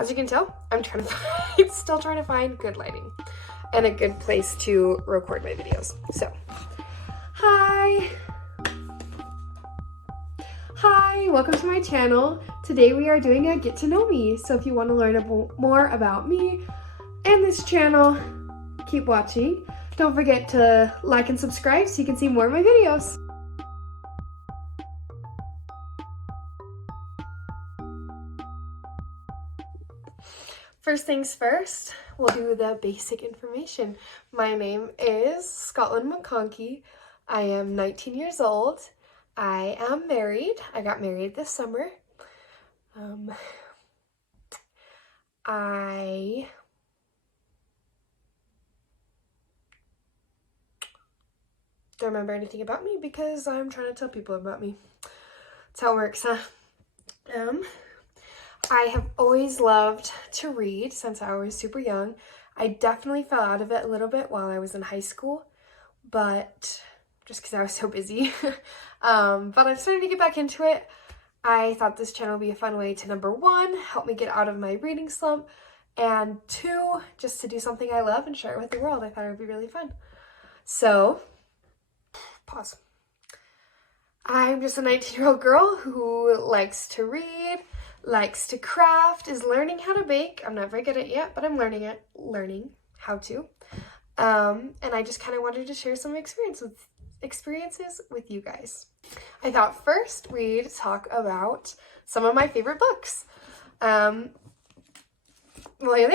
As you can tell, I'm still trying to find good lighting and a good place to record my videos. So, hi, welcome to my channel. Today we are doing a get to know me. So if you want to learn more about me and this channel, keep watching. Don't forget to like and subscribe so you can see more of my videos. First things first, we'll do the basic information. My name is Scotlyn McConkie. I am 19 years old. I am married. I got married this summer. I don't remember anything about me because I'm trying to tell people about me. That's how it works, huh? I have always loved to read since I was super young. I definitely fell out of it a little bit while I was in high school, but just because I was so busy. But I'm starting to get back into it. I thought this channel would be a fun way to, number one, help me get out of my reading slump, and two, just to do something I love and share it with the world. I thought it would be really fun. So, pause. I'm just a 19-year-old girl who likes to read, likes to craft, is learning how to bake. I'm not very good at it yet, but I'm learning how to. And I just kind of wanted to share some experiences with you guys. I thought first we'd talk about some of my favorite books. Well, here they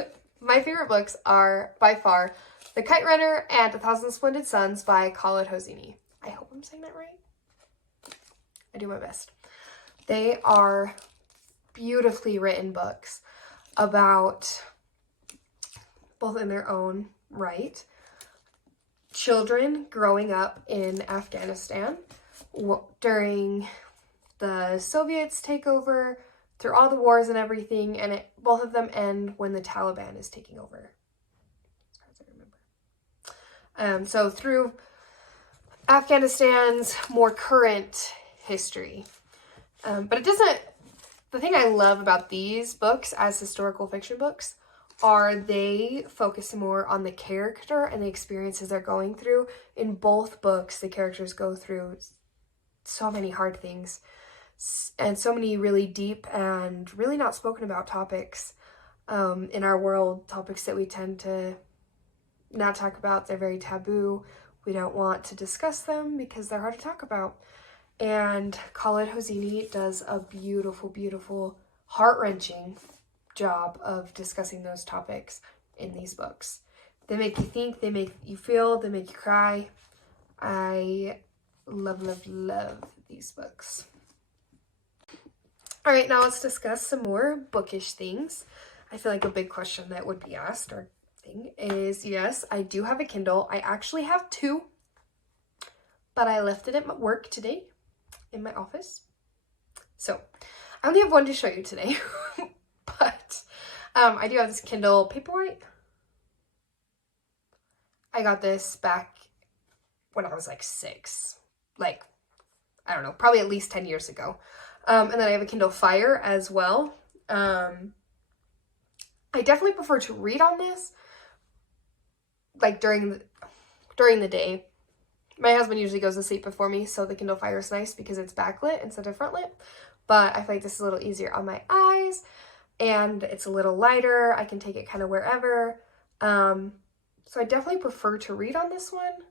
are. My favorite books are, by far, The Kite Runner and A Thousand Splendid Suns by Khaled Hosseini. I hope I'm saying that right. I do my best. They are beautifully written books about, both in their own right, children growing up in Afghanistan during the Soviets takeover, through all the wars and everything, and both of them end when the Taliban is taking over, as far as I remember. So through Afghanistan's more current history. But it doesn't, the thing I love about these books as historical fiction books are they focus more on the character and the experiences they're going through. In both books, the characters go through so many hard things and so many really deep and really not spoken about topics in our world, topics that we tend to not talk about. They're very taboo. We don't want to discuss them because they're hard to talk about. And Khaled Hosseini does a beautiful, beautiful, heart-wrenching job of discussing those topics in these books. They make you think, they make you feel, they make you cry. I love, love, love these books. All right, now let's discuss some more bookish things. I feel like a big question that would be asked or thing is, yes, I do have a Kindle. I actually have two, but I left it at work today in my office. So I only have one to show you today, but I do have this Kindle Paperwhite. I got this back when I was like 6, I don't know, probably at least 10 years ago. And then I have a Kindle Fire as well. I definitely prefer to read on this, during the day. My husband usually goes to sleep before me, so the Kindle Fire is nice because it's backlit instead of frontlit. But I feel like this is a little easier on my eyes, and it's a little lighter. I can take it kind of wherever. So I definitely prefer to read on this one.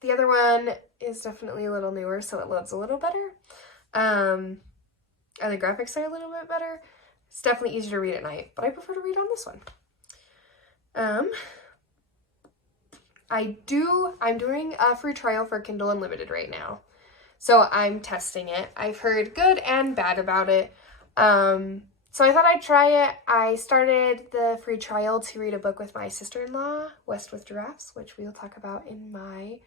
The other one is definitely a little newer, so it loads a little better. And the graphics are a little bit better. It's definitely easier to read at night, but I prefer to read on this one. I'm doing a free trial for Kindle Unlimited right now. So I'm testing it. I've heard good and bad about it. So I thought I'd try it. I started the free trial to read a book with my sister-in-law, West with Giraffes, which we'll talk about in my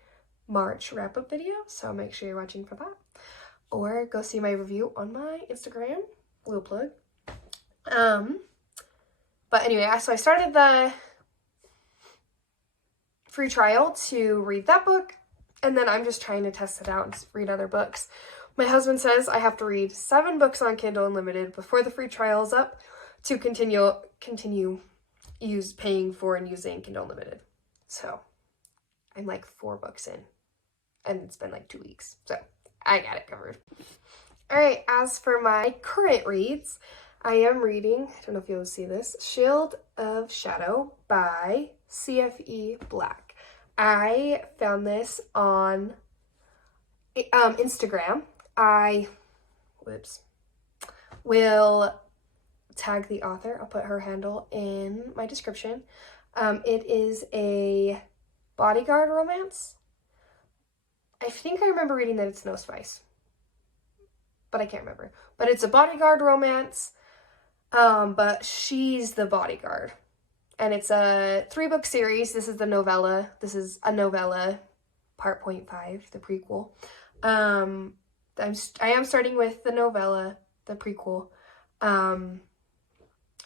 March wrap-up video. So make sure you're watching for that. Or go see my review on my Instagram. Little plug. But anyway, so I started the free trial to read that book, and then I'm just trying to test it out and read other books. My husband says I have to read 7 books on Kindle Unlimited before the free trial is up to continue paying for and using Kindle Unlimited. So I'm like 4 books in, and it's been like 2 weeks, so I got it covered. All right, as for my current reads, I am reading, I don't know if you'll see this, Shield of Shadow by CFE Black. I found this on Instagram. I will tag the author. I'll put her handle in my description. It is a bodyguard romance. I think I remember reading that it's no spice, but I can't remember. But it's a bodyguard romance, but she's the bodyguard. And it's a 3-book series. This is the novella. This is a novella, part 0.5, the prequel. I am starting with the novella, the prequel.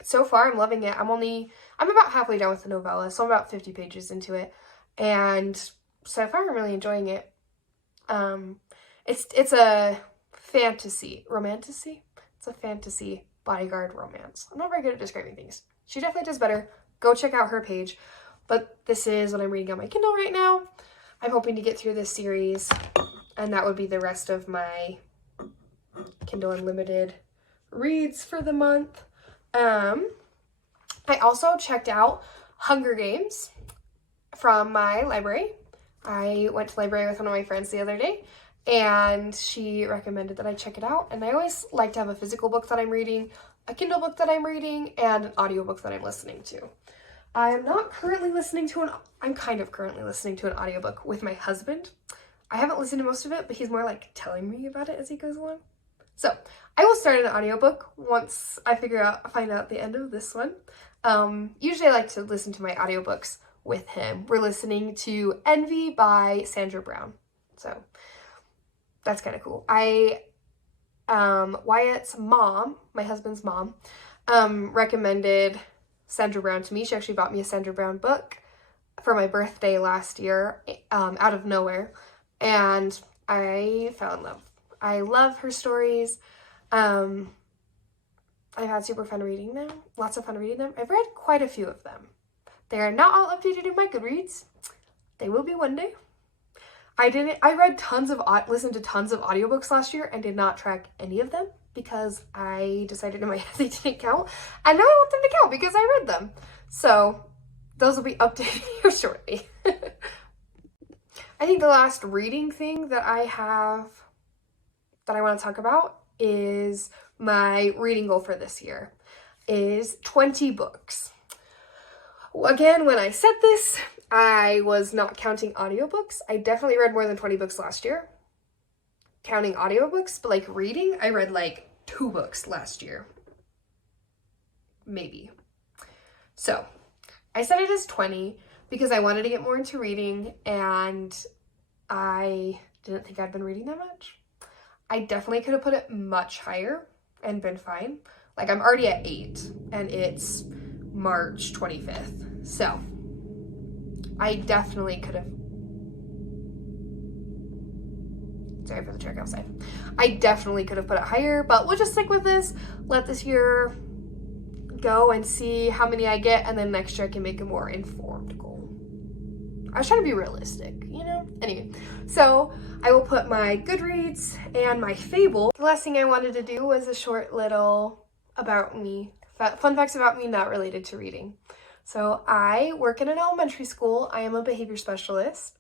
So far, I'm loving it. I'm about halfway done with the novella, so I'm about 50 pages into it. And so far, I'm really enjoying it. It's a fantasy, It's a fantasy bodyguard romance. I'm not very good at describing things. She definitely does better. Go check out her page. But this is what I'm reading on my Kindle right now. I'm hoping to get through this series, and that would be the rest of my Kindle Unlimited reads for the month. I also checked out Hunger Games from my library. I went to the library with one of my friends the other day, and she recommended that I check it out. And I always like to have a physical book that I'm reading, a Kindle book that I'm reading, and an audiobook that I'm listening to. I'm currently listening to an audiobook with my husband. I haven't listened to most of it, but he's more like telling me about it as he goes along. So I will start an audiobook once I find out the end of this one. Usually I like to listen to my audiobooks with him. We're listening to Envy by Sandra Brown. So that's kind of cool. Wyatt's mom, my husband's mom, recommended Sandra Brown to me. She actually bought me a Sandra Brown book for my birthday last year, out of nowhere. And I fell in love. I love her stories. I've had super fun reading them. Lots of fun reading them. I've read quite a few of them. They are not all updated in my Goodreads. They will be one day. I listened to tons of audiobooks last year and did not track any of them because I decided in my head they didn't count. And now I want them to count because I read them. So those will be updated here shortly. I think the last reading thing that I want to talk about is my reading goal for this year is 20 books. Again, when I said this, I was not counting audiobooks. I definitely read more than 20 books last year. Counting audiobooks, but like reading, I read like 2 books last year. Maybe. So, I set it as 20 because I wanted to get more into reading and I didn't think I'd been reading that much. I definitely could have put it much higher and been fine. Like I'm already at 8 and it's March 25th. So I definitely could have, sorry for the truck outside. I definitely could have put it higher, but we'll just stick with this. Let this year go and see how many I get, and then next year I can make a more informed goal. I was trying to be realistic, you know? Anyway, so I will put my Goodreads and my Fable. The last thing I wanted to do was a short little about me, fun facts about me not related to reading. So I work in an elementary school. I am a behavior specialist.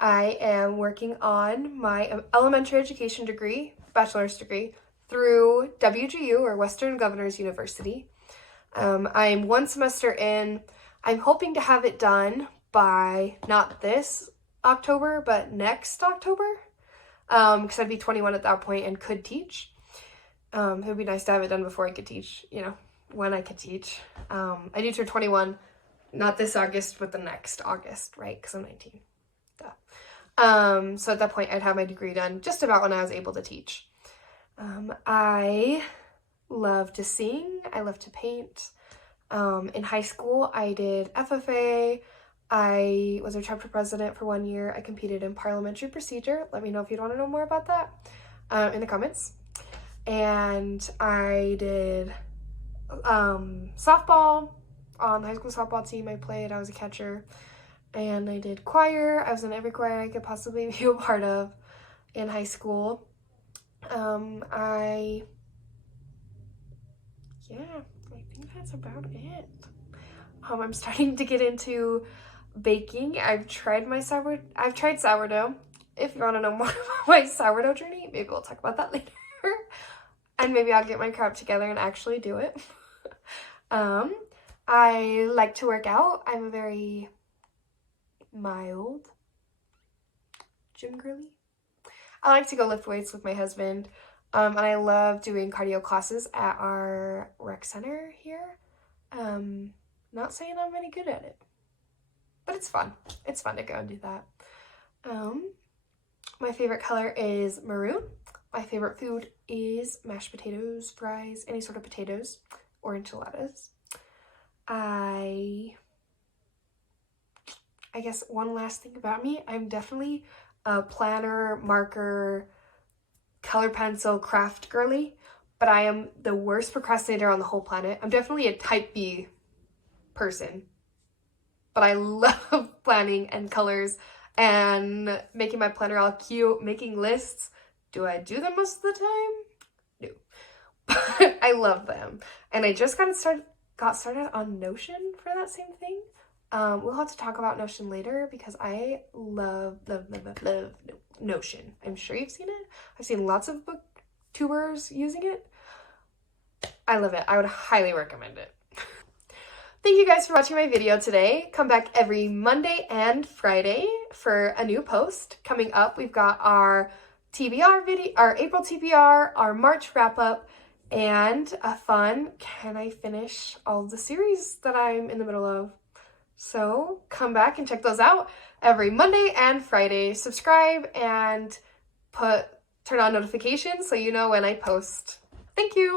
I am working on my elementary education degree, bachelor's degree, through WGU, or Western Governors University. I'm 1 semester in. I'm hoping to have it done by not this October, but next October, because I'd be 21 at that point and could teach. It would be nice to have it done before I could teach, you know, when I could teach. I do turn 21, not this August, but the next August, right? Because I'm 19. Duh. So at that point, I'd have my degree done just about when I was able to teach. I love to sing. I love to paint. In high school, I did FFA. I was our chapter president for 1 year. I competed in parliamentary procedure. Let me know if you'd want to know more about that. in the comments. And I did softball on the high school softball team. I was a catcher. And I did choir. I was in every choir I could possibly be a part of in high school. I think that's about it. I'm starting to get into baking. I've tried sourdough. If you want to know more about my sourdough journey, maybe we'll talk about that later. And maybe I'll get my crap together and actually do it. I like to work out. I'm a very mild gym girly. I like to go lift weights with my husband. And I love doing cardio classes at our rec center here. Not saying I'm any good at it, but it's fun. It's fun to go and do that. My favorite color is maroon. My favorite food is mashed potatoes, fries, any sort of potatoes, or enchiladas. I guess one last thing about me, I'm definitely a planner, marker, color pencil, craft girly, but I am the worst procrastinator on the whole planet. I'm definitely a type B person, but I love planning and colors and making my planner all cute, making lists. Do I do them most of the time? No. But I love them. And I just got started on Notion for that same thing. We'll have to talk about Notion later because I love Notion. I'm sure you've seen it. I've seen lots of booktubers using it. I love it. I would highly recommend it. Thank you guys for watching my video today. Come back every Monday and Friday for a new post. Coming up, we've got our TBR video, our April TBR, our March wrap up, and a fun, can I finish all of the series that I'm in the middle of? So come back and check those out every Monday and Friday. Subscribe and turn on notifications so you know when I post. Thank you.